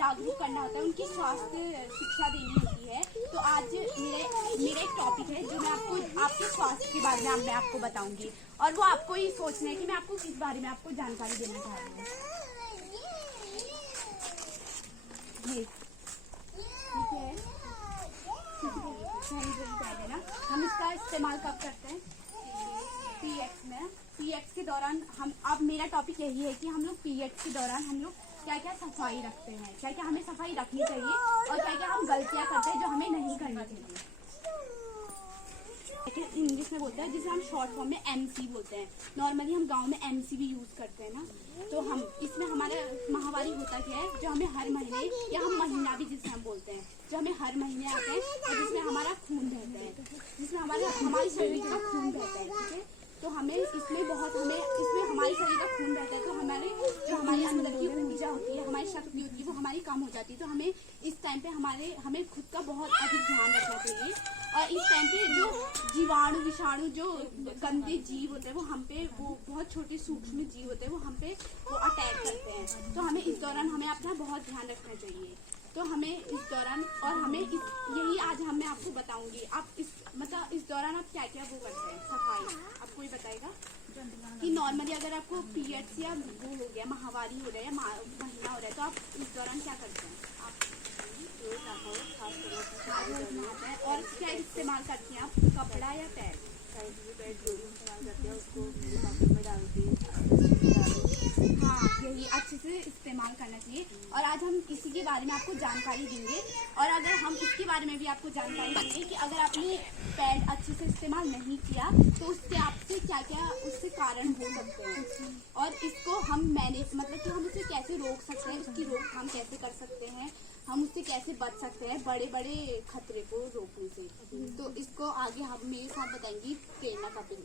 जागरूक करना होता है, उनकी स्वास्थ्य शिक्षा देनी होती है। तो आज मेरा एक टॉपिक है जो मैं आपके स्वास्थ्य के बारे में मैं आपको बताऊंगी, और वो आपको ही सोचना है कि मैं आपको किस बारे में आपको जानकारी देना चाह रही हूँ। ये ठीक है, ना हम इसका इस्तेमाल कब करते हैं? पीरियड्स में। पीरियड्स के दौरान हम, अब मेरा टॉपिक यही है कि हम लोग पीरियड्स के दौरान हम लोग क्या क्या सफाई रखते हैं, क्या क्या हमें सफाई रखनी चाहिए और क्या क्या हम गलतियां करते हैं जो हमें नहीं करनी चाहिए। इंग्लिश में बोलते हैं जिसे हम शॉर्ट फॉर्म में MC बोलते हैं। नॉर्मली हम गांव में MC भी यूज करते हैं ना। तो हम इसमें हमारा माहवारी होता क्या है, जो हमें हर महीने, या हम महीना भी जिसे हम बोलते हैं, जो हमें हर महीने आते हैं और जिसमें हमारा खून बहता है, जिसमें हमारे शरीर का खून बहता है। ठीक है, तो हमें इसमें हमारे शरीर का खून बहता है, तो जो हमारे अंदर की ऊर्जा होती है, हमारी शक्ति होती है, वो हमारी कम हो जाती है। तो हमें इस टाइम पे हमें खुद का बहुत अधिक ध्यान रखना चाहिए। और इस टाइम पे जो जीवाणु विषाणु, जो गंदे जीव होते हैं, वो हम पे, वो बहुत छोटे सूक्ष्म जीव होते हैं, वो हम पे वो अटैक करते हैं। तो हमें इस दौरान हमें अपना बहुत ध्यान रखना चाहिए। तो हमें इस दौरान, और यही आज मैं आपको बताऊंगी। आप इस दौरान आप क्या क्या वो करते हैं सफाई, आपको ही बताएगा कि नॉर्मली अगर आपको पीरियड्स या वो हो गया, माहवारी हो रहा है या महीना हो रहा है, तो आप इस दौरान क्या करते हैं? आप और क्या इस्तेमाल करती हैं आप, कपड़ा या पैड? हाँ, यही अच्छे से इस्तेमाल करना चाहिए। और आज हम इसी के बारे में आपको जानकारी देंगे। और अगर हम इसके बारे में भी आपको जानकारी देंगे कि अगर आपने पैड अच्छे से इस्तेमाल नहीं किया तो उससे आपसे क्या क्या उससे कारण हो सकते हैं, और इसको हम मैनेज, मतलब कि हम उसे कैसे रोक सकते हैं, उसकी रोकथाम कैसे कर सकते हैं, हम उससे कैसे बच सकते हैं बड़े बड़े खतरे को रोकने से। तो इसको आगे हम मेरे साथ बताएंगी प्रेरणा कपिल।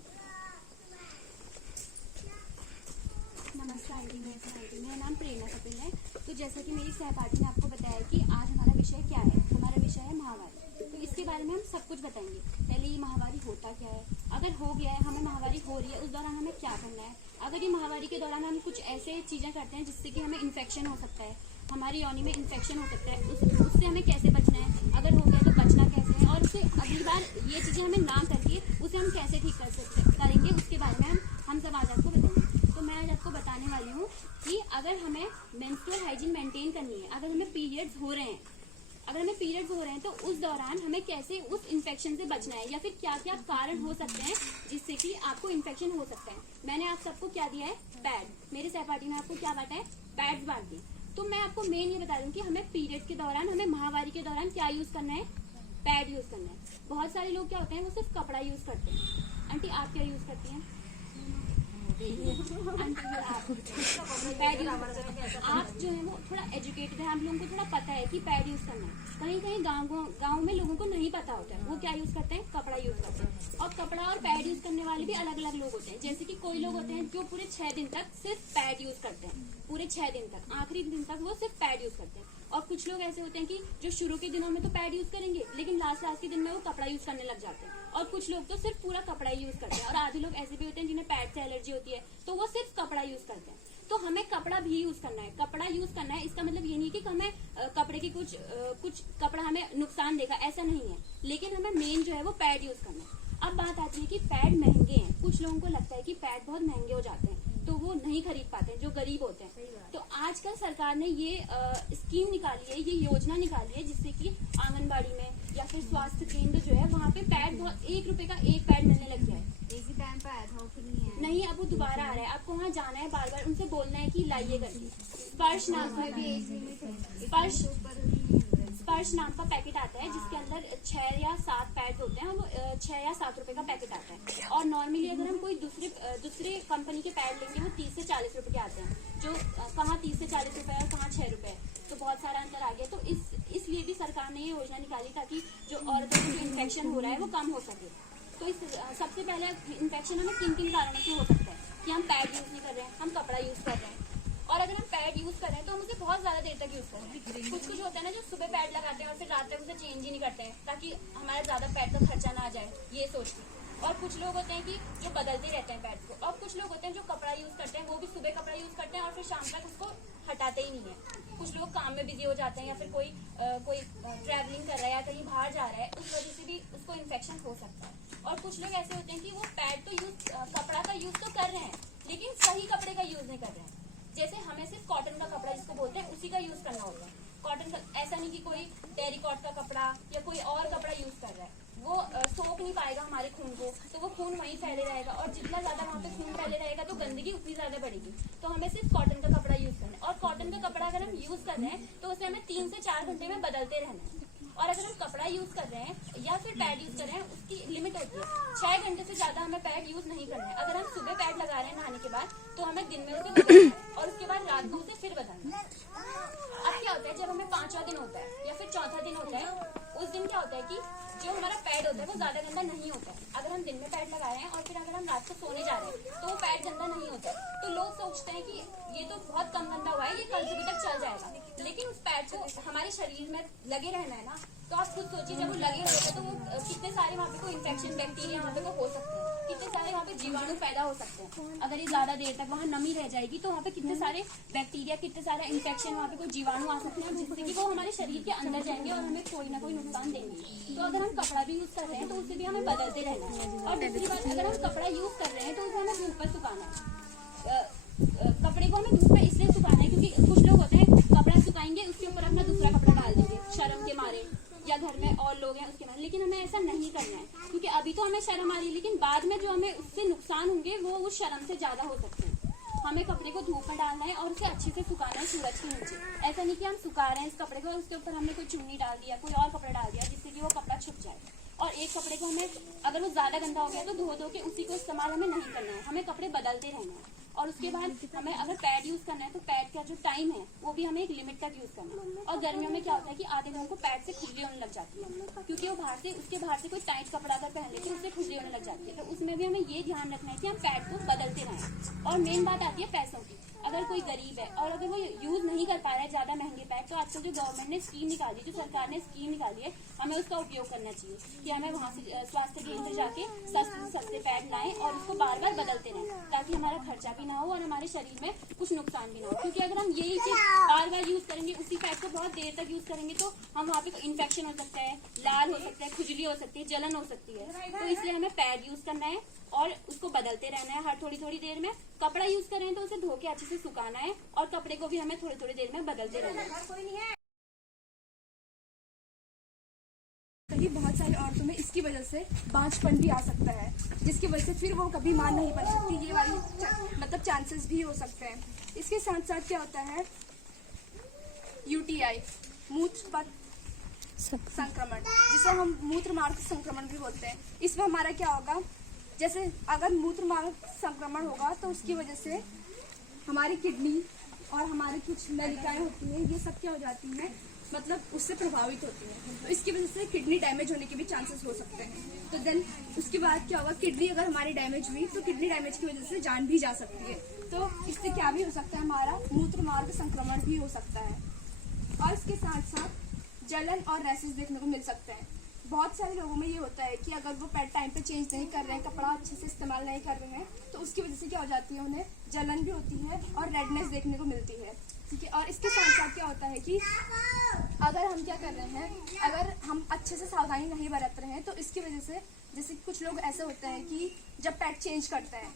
नमस्कार, मेरा नाम प्रेरणा कपिल है। तो जैसा कि मेरी सहपाठी ने आपको बताया कि आज हमारा विषय क्या है, हमारा विषय है माहवारी। तो इसके बारे में हम सब कुछ बताएंगे। पहले ये माहवारी होता क्या है, अगर हो गया है, हमें माहवारी हो रही है, उस दौरान हमें क्या करना है। अगर ये माहवारी के दौरान हम कुछ ऐसे चीजें करते हैं जिससे कि हमें इन्फेक्शन हो सकता है, हमारी योनि में इन्फेक्शन हो सकता है, उससे हमें कैसे बचना है, अगर हो गया तो बचना कैसे है, और उससे अगली बार ये चीजें हमें ना करके उसे हम कैसे ठीक करेंगे, उसके बारे में हम सब आज आपको बताएंगे। तो मैं आज आपको बताने वाली हूँ कि अगर हमें मेंस्ट्रुअल हाइजीन मेंटेन करनी है, अगर हमें पीरियड्स हो रहे हैं तो उस दौरान हमें कैसे उस इन्फेक्शन से बचना है, या फिर क्या क्या कारण हो सकते हैं जिससे कि आपको इन्फेक्शन हो सकता है। मैंने आप सबको क्या दिया है, पैड। मेरे सहपाठी ने आपको क्या बांटा है, पैड्स बांट दी। तो मैं आपको मेन ये बता दूं कि हमें पीरियड के दौरान, हमें माहवारी के दौरान क्या यूज करना है, पैड यूज करना है। बहुत सारे लोग क्या होते हैं, वो सिर्फ कपड़ा यूज करते हैं। आंटी आप क्या यूज करती हैं? आप जो है वो थोड़ा एजुकेटेड है, आप लोगों को थोड़ा पता है कि पैड यूज करना है। कहीं कहीं गांव में लोगों को नहीं पता होता है, वो क्या यूज करते हैं, कपड़ा यूज करते हैं। और कपड़ा और पैड यूज करने वाले भी अलग अलग लोग होते हैं। जैसे कि कोई लोग होते हैं जो पूरे 6 दिन तक सिर्फ पैड यूज करते हैं, पूरे 6 दिन तक, आखिरी दिन तक वो सिर्फ पैड यूज करते हैं। और कुछ लोग ऐसे होते हैं कि जो शुरू के दिनों में तो पैड यूज करेंगे, लेकिन लास्ट के दिन में वो कपड़ा यूज करने लग जाते हैं। और कुछ लोग तो सिर्फ पूरा कपड़ा यूज करते हैं। और आधे लोग ऐसे भी होते हैं जिन्हें पैड से एलर्जी होती है, तो वो सिर्फ कपड़ा यूज करते हैं। तो हमें कपड़ा भी यूज करना है, कपड़ा यूज करना है। इसका मतलब ये नहीं कि हमें कपड़े की कुछ कपड़ा हमें नुकसान देगा, ऐसा नहीं है। लेकिन हमें मेन जो है वो पैड यूज करना है। अब बात आती है कि पैड महंगे हैं। कुछ लोगों को लगता है कि पैड बहुत महंगे हो जाते हैं, तो वो नहीं खरीद पाते हैं, जो गरीब होते हैं। तो आजकल सरकार ने ये स्कीम निकाली है, ये योजना निकाली है, जिससे कि आंगनबाड़ी में या फिर स्वास्थ्य केंद्र जो है वहाँ पे पैड बहुत 1 रुपए का एक पैड मिलने लग गया है। इसी टाइम पे आया था, वो फिर नहीं, अब वो दोबारा आ रहा है। आपको वहाँ जाना है, बार बार उनसे बोलना है कि लाइए करके। स्पर्श नाम का पैकेट आता है, जिसके अंदर 6 या 7 पैड होते हैं, और वो 6 या 7 रुपए का पैकेट आता है। और नॉर्मली अगर हम कोई दूसरे कंपनी के पैड लेंगे, वो 30 से 40 रुपए के आते हैं, जो कहाँ 30 से 40 रुपए है, कहाँ 6 रुपए है। तो बहुत सारा अंतर आ गया। तो इसलिए भी सरकार ने ये योजना निकाली ताकि जो औरतों को इन्फेक्शन हो रहा है वो कम हो सके। तो सबसे पहले इन्फेक्शन हमें किन कारणों से हो सकता है कि हम पैड यूज नहीं कर रहे हैं, हम कपड़ा यूज कर रहे हैं। और अगर हम पैड यूज कर रहे हैं तो हम उसे बहुत ज्यादा देर तक यूज कर रहे हैं। कुछ होता है ना जो सुबह पैड लगाते हैं और फिर रात तक उसे चेंज ही नहीं करते हैं, ताकि हमारा ज्यादा पैड का खर्चा ना आ जाए, ये सोच के। और कुछ लोग होते हैं कि जो बदलते रहते हैं पैड को। और कुछ लोग होते हैं जो कपड़ा यूज करते हैं, वो भी सुबह कपड़ा यूज करते हैं और फिर शाम तक उसको हटाते ही नहीं है। कुछ लोग काम में बिजी हो जाते हैं या फिर कोई ट्रैवलिंग कर रहा है या कहीं बाहर जा रहा है, उस वजह से भी उसको इन्फेक्शन हो सकता है। और कुछ लोग ऐसे होते हैं कि वो पैड तो कपड़ा का यूज तो कर रहे हैं लेकिन सही कपड़े का यूज नहीं कर रहे हैं। जैसे हमें सिर्फ कॉटन का कपड़ा जिसको बोलते हैं उसी का यूज करना होगा। कॉटन का ऐसा नहीं कि कोई टेरिकॉट का कपड़ा या कोई और कपड़ा यूज कर रहा है, वो सोख नहीं पाएगा हमारे खून को, तो वो खून वहीं फैले रहेगा और जितना ज्यादा वहाँ पे खून फैले रहेगा तो गंदगी उतनी ज्यादा बढ़ेगी। तो हमें सिर्फ कॉटन का कपड़ा यूज करना है और कॉटन का कपड़ा अगर हम यूज कर रहे हैं तो उसे हमें 3 से 4 घंटे में बदलते रहना है। और अगर हम कपड़ा यूज कर रहे हैं या फिर पैड यूज कर रहे हैं उसकी लिमिट होती है। 6 घंटे से ज्यादा हमें पैड यूज नहीं करना है। अगर हम सुबह पैड लगा रहे हैं नहाने के बाद तो हमें दिन में उसे बदलना है और उसके बाद रात को उसे फिर बदलना है। अब क्या होता है, जब हमें 5वां दिन होता है या फिर 4था दिन होता है, उस दिन क्या होता है कि जो हमारा पैड होता है वो ज्यादा गंदा नहीं होता है। अगर हम दिन में पैड लगा रहे हैं और फिर अगर हम रात को सोने जा रहे हैं तो वो पैड गंदा नहीं होता है। तो लोग सोचते हैं कि ये तो बहुत कम गंदा हुआ है, ये कल सुबह तक चल जाएगा, लेकिन उस पैड को हमारे शरीर में लगे रहना है ना। तो आप खुद सोचिए, जब वो लगे रहेगा तो वो कितने सारे वहाँ पे कोई इन्फेक्शन बैक्टीरिया वहाँ पे को हो सकते हैं, कितने सारे वहाँ पे जीवाणु पैदा हो सकते हैं। अगर ये ज्यादा देर तक वहाँ नमी रह जाएगी तो वहाँ पे कितने सारे बैक्टीरिया, कितने सारे इन्फेक्शन, वहाँ पे कोई जीवाणु आ सकते हैं जिससे कि वो हमारे शरीर के अंदर जाएंगे और हमें कोई ना कोई नुकसान देंगे। तो अगर हम कपड़ा भी यूज कर रहे हैं तो उसे भी हमें बदलते रहना है। और दूसरी बात, अगर हम कपड़ा यूज कर रहे हैं तो उसे हमें धूप पर सुखाना है। कपड़े को हमें धूप पर इसलिए सुखाना है क्योंकि कुछ लोग होते हैं कपड़ा सुखाएंगे उसके ऊपर अपना दूसरा कपड़ा डाल देंगे शर्म के मारे, या घर में और लोग हैं उसके मारे। लेकिन हमें ऐसा नहीं करना है क्योंकि अभी तो हमें शर्म आ रही है लेकिन बाद में जो हमें उससे नुकसान होंगे वो उस शर्म से ज्यादा हो सकते हैं। हमें कपड़े को धूप में डालना है और उसे अच्छे से सुखाना है सूरज के नीचे। ऐसा नहीं कि हम सुखा रहे हैं इस कपड़े को और उसके ऊपर हमने कोई चुन्नी डाल दिया, कोई और कपड़ा डाल दिया जिससे कि वो कपड़ा छुप जाए। और एक कपड़े को हमें, अगर वो ज्यादा गंदा हो गया तो धो के उसी को इस्तेमाल हमें नहीं करना है, हमें कपड़े बदलते रहना है। और उसके बाद हमें अगर पैड यूज करना है तो पैड का जो टाइम है वो भी हमें एक लिमिट तक यूज करना है। और गर्मियों में क्या होता है कि आधे लोगों को पैड से खुजली होने लग जाती है क्योंकि वो उसके बाहर से कोई टाइट कपड़ा अगर पहन लेते हैं उससे खुजली होने लग जाती है। तो उसमें भी हमें ये ध्यान रखना है कि हम पैड को बदलते रहें। और मेन बात आती है पैसों की। अगर कोई गरीब है और अगर वो यूज नहीं कर पा रहा है ज्यादा महंगे पैड, तो आजकल जो गवर्नमेंट ने स्कीम निकाली, जो सरकार ने स्कीम निकाली है, हमें उसका उपयोग करना चाहिए कि हमें वहाँ से स्वास्थ्य केंद्र जाके सस्ते पैड लाएं और उसको बार बार बदलते रहें ताकि हमारा खर्चा भी ना हो और हमारे शरीर में कुछ नुकसान भी ना हो। क्योंकि अगर हम यही चीज बार बार यूज करेंगे, उसी पैड को बहुत देर तक यूज करेंगे तो हम वहाँ पे इन्फेक्शन हो सकता है, लाल हो सकता है, खुजली हो सकती है, जलन हो सकती है। तो इसलिए हमें पैड यूज करना है और उसको बदलते रहना है हर थोड़ी थोड़ी देर में। कपड़ा यूज कर रहे हैं तो उसे धो के अच्छे से सुखाना है और कपड़े को भी हमें थोड़ी थोड़ी देर में बदलते रहना है। कहीं बहुत सारी औरतों में इसकी वजह से बांझपन भी आ सकता है जिसकी वजह से फिर वो कभी मां नहीं बन सकती। ये वाली मतलब चांसेस भी हो सकते हैं। इसके साथ साथ क्या होता है, यूटीआई, मूत्र संक्रमण, जिसे हम मूत्र मार्ग संक्रमण भी बोलते हैं। इसमें हमारा क्या होगा, जैसे अगर मूत्र मार्ग संक्रमण होगा तो उसकी वजह से हमारी किडनी और हमारी कुछ नलिकाएं होती हैं, ये सब क्या हो जाती हैं, मतलब उससे प्रभावित होती हैं। तो इसकी वजह से किडनी डैमेज होने के भी चांसेस हो सकते हैं। तो देन उसके बाद क्या होगा, किडनी अगर हमारी डैमेज हुई तो किडनी डैमेज की वजह से जान भी जा सकती है। तो इससे क्या भी हो सकता है, हमारा मूत्र मार्ग संक्रमण भी हो सकता है। और इसके साथ साथ जलन और रैशेस देखने को मिल सकते हैं। बहुत सारे लोगों में ये होता है कि अगर वो पैड टाइम पे चेंज नहीं कर रहे हैं, कपड़ा अच्छे से इस्तेमाल नहीं कर रहे हैं, तो उसकी वजह से क्या हो जाती है, उन्हें जलन भी होती है और रेडनेस देखने को मिलती है। ठीक है। और इसके साथ साथ क्या होता है कि अगर हम क्या कर रहे हैं, अगर हम अच्छे से सावधानी नहीं बरत रहे हैं तो इसकी वजह से, जैसे कुछ लोग ऐसे होते हैं कि जब पैड चेंज करते हैं,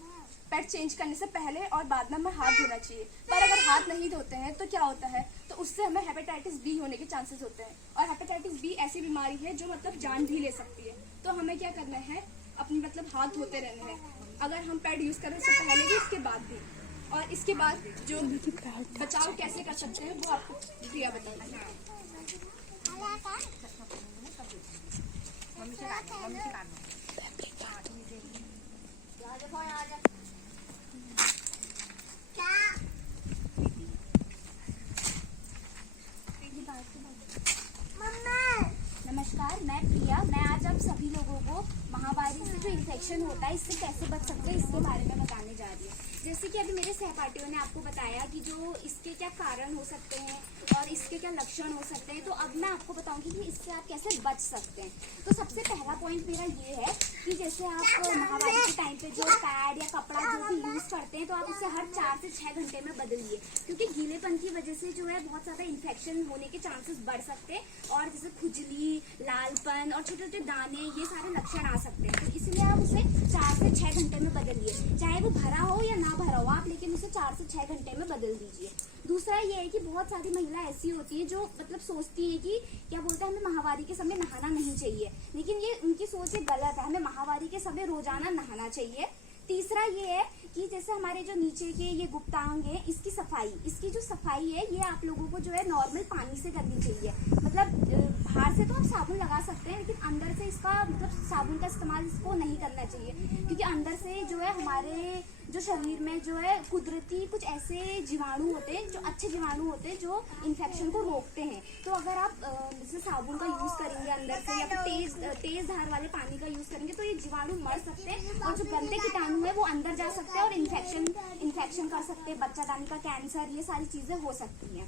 पैड चेंज करने से पहले और बाद में हमें हाथ धोना चाहिए, पर अगर हाथ नहीं धोते हैं तो क्या होता है, तो उससे हमें हेपेटाइटिस बी होने के चांसेस होते हैं। और हेपेटाइटिस बी ऐसी बीमारी है जो मतलब जान भी ले सकती है। तो हमें क्या करना है, अपने मतलब हाथ धोते रहने हैं, अगर हम पैड यूज करें उससे पहले भी उसके बाद भी। और इसके बाद जो बचाव कैसे कर सकते हैं वो आपको प्रिया बताएगी। नमस्कार, मैं प्रिया। मैं आज आप सभी लोगों को महामारी से जो इन्फेक्शन होता है इससे कैसे बच सकते हैं इसके बारे में बताने जा रही हूँ। जैसे कि अभी मेरे सहपाठियों ने आपको बताया कि जो इसके क्या कारण हो सकते हैं और इसके क्या लक्षण हो सकते हैं। तो अब मैं आपको बताऊंगी कि इससे आप कैसे बच सकते हैं। तो सबसे पहला पॉइंट मेरा ये है कि जैसे आप महावारी के टाइम पे जो पैड या कपड़ा जो भी यूज करते हैं तो आप उसे हर 4 से 6 घंटे में बदलिए, क्योंकि गीलेपन की वजह से जो है बहुत ज्यादा इन्फेक्शन होने के चांसेस बढ़ सकते हैं और जैसे खुजली, लालपन और छोटे छोटे दाने, ये सारे लक्षण आ सकते हैं। तो इसलिए आप उसे 4 से 6 घंटे में बदलिए, चाहे वो भरा हो या ना भरा हो आप, लेकिन उसे 4 से 6 घंटे में बदल दीजिए। दूसरा ये है कि बहुत सारी महिला ऐसी होती है जो मतलब सोचती है कि क्या बोलते हैं, हमें महावारी के समय नहाना नहीं चाहिए, लेकिन ये उनकी सोच गलत है। हमें महावारी के समय रोजाना नहाना चाहिए। तीसरा ये है कि जैसे हमारे जो नीचे के ये गुप्तांग है, इसकी जो सफाई है ये आप लोगों को जो है नॉर्मल पानी से करनी चाहिए। मतलब बाहर से तो आप साबुन लगा सकते हैं, लेकिन अंदर से इसका मतलब साबुन का इस्तेमाल इसको नहीं करना चाहिए, क्योंकि अंदर से जो है हमारे जो शरीर में जो है कुदरती कुछ ऐसे जीवाणु होते हैं, जो अच्छे जीवाणु होते हैं जो इन्फेक्शन को रोकते हैं। तो अगर आप जैसे साबुन का यूज करेंगे अंदर से या फिर तेज धार वाले पानी का यूज करेंगे तो ये जीवाणु मर सकते हैं और जो गंदे कीटाणु है वो अंदर जा सकते हैं और इन्फेक्शन कर सकते हैं, बच्चादानी का कैंसर, ये सारी चीजें हो सकती हैं।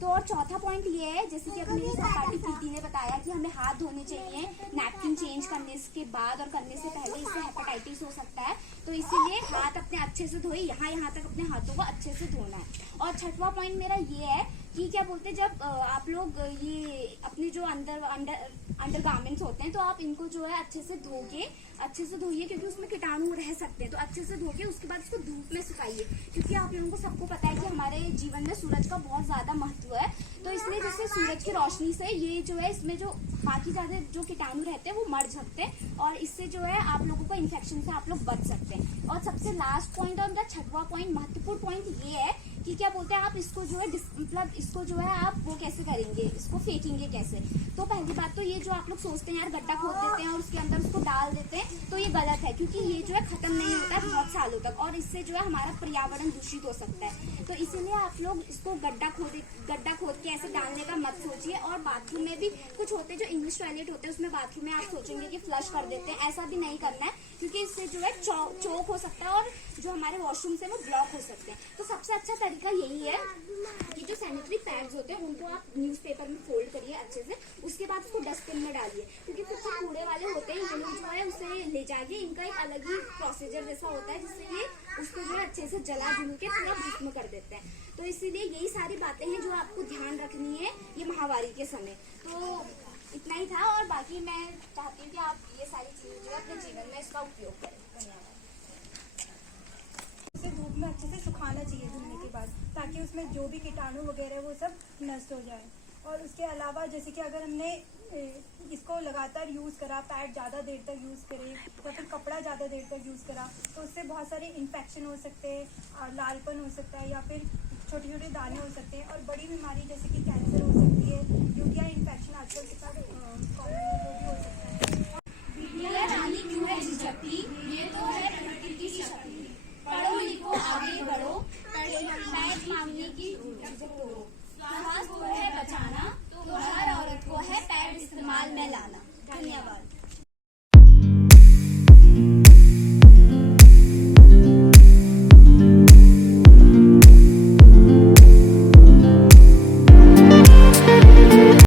तो और चौथा पॉइंट ये है, जैसे कि अपनी सहपाठी प्रीति ने बताया कि हमें हाथ धोने चाहिए नैपकिन चेंज करने के बाद और करने से पहले, इससे हेपेटाइटिस हो सकता है। तो इसीलिए हाथ अपने अच्छे से धोए, यहाँ तक अपने हाथों को अच्छे से धोना है। और छठवां पॉइंट मेरा ये है कि क्या बोलते हैं, जब आप लोग ये अपने जो अंडर गारमेंट्स होते हैं तो आप इनको जो है अच्छे से धोइए, क्योंकि उसमें कीटाणु रह सकते हैं। तो अच्छे से धो के उसके बाद उसको धूप में सुखाइए, क्योंकि आप लोगों को सबको पता है कि हमारे जीवन में सूरज का बहुत ज्यादा महत्व है। तो इसलिए जैसे सूरज की रोशनी से ये जो है इसमें जो बाकी ज्यादा जो कीटाणु रहते हैं वो मर सकते हैं और इससे जो है आप लोगों को इन्फेक्शन से आप लोग बच सकते हैं। और सबसे लास्ट पॉइंट और उनका छठवां पॉइंट, महत्वपूर्ण पॉइंट ये है कि क्या बोलते हैं, आप इसको जो है मतलब इसको जो है आप वो कैसे करेंगे, इसको फेंकेंगे कैसे। तो पहली बात तो ये जो आप लोग सोचते हैं यार गड्ढा खोद देते हैं और उसके अंदर उसको डाल देते हैं, तो ये गलत है, क्योंकि ये जो है खत्म नहीं होता है बहुत सालों तक और इससे जो है हमारा पर्यावरण दूषित हो सकता है। तो इसीलिए आप लोग इसको गड्ढा खोद के ऐसे डालने का मत सोचिए। और बाथरूम में भी कुछ होते हैं जो इंग्लिश टॉयलेट होते हैं, उसमें बाथरूम में आप सोचेंगे कि फ्लश कर देते हैं, ऐसा भी नहीं करना है, क्योंकि इससे जो है चोक हो सकता है और जो हमारे वॉशरूम से वो ब्लॉक हो सकते हैं। तो सबसे अच्छा तरीका यही है कि जो सैनिटरी पैड्स होते हैं उनको आप न्यूज़पेपर में फोल्ड करिए अच्छे से, उसके बाद उसको डस्टबिन में डालिए, क्योंकि कुछ जो कूड़े वाले होते हैं ये लोग जो है उसे ले जाइए, इनका एक अलग ही प्रोसीजर जैसा होता है जिससे ये उसको जो है अच्छे से जला जुल के पूरा भस्म कर देते हैं। तो इसीलिए यही सारी बातें हैं जो आपको ध्यान रखनी है ये महावारी के समय। तो इतना ही था और बाकी मैं चाहती हूँ कि आप ये सारी चीजें जो है अपने जीवन में इसका उपयोग करें। धन्यवाद। उसे धूप में अच्छे से सुखाना चाहिए धुलने के बाद, ताकि उसमें जो भी कीटाणु वगैरह वो सब नष्ट हो जाए। और उसके अलावा जैसे कि अगर हमने इसको लगातार यूज़ करा, पैड ज़्यादा देर तक यूज़ करे या फिर कपड़ा ज़्यादा देर तक यूज़ करा, तो उससे बहुत सारे इन्फेक्शन हो सकते हैं, लालपन हो सकता है या फिर छोटे छोटे दाने हो सकते हैं और बड़ी बीमारी जैसे कि कैंसर हो सकती है, यूटिया इन्फेक्शन आजकल के साथ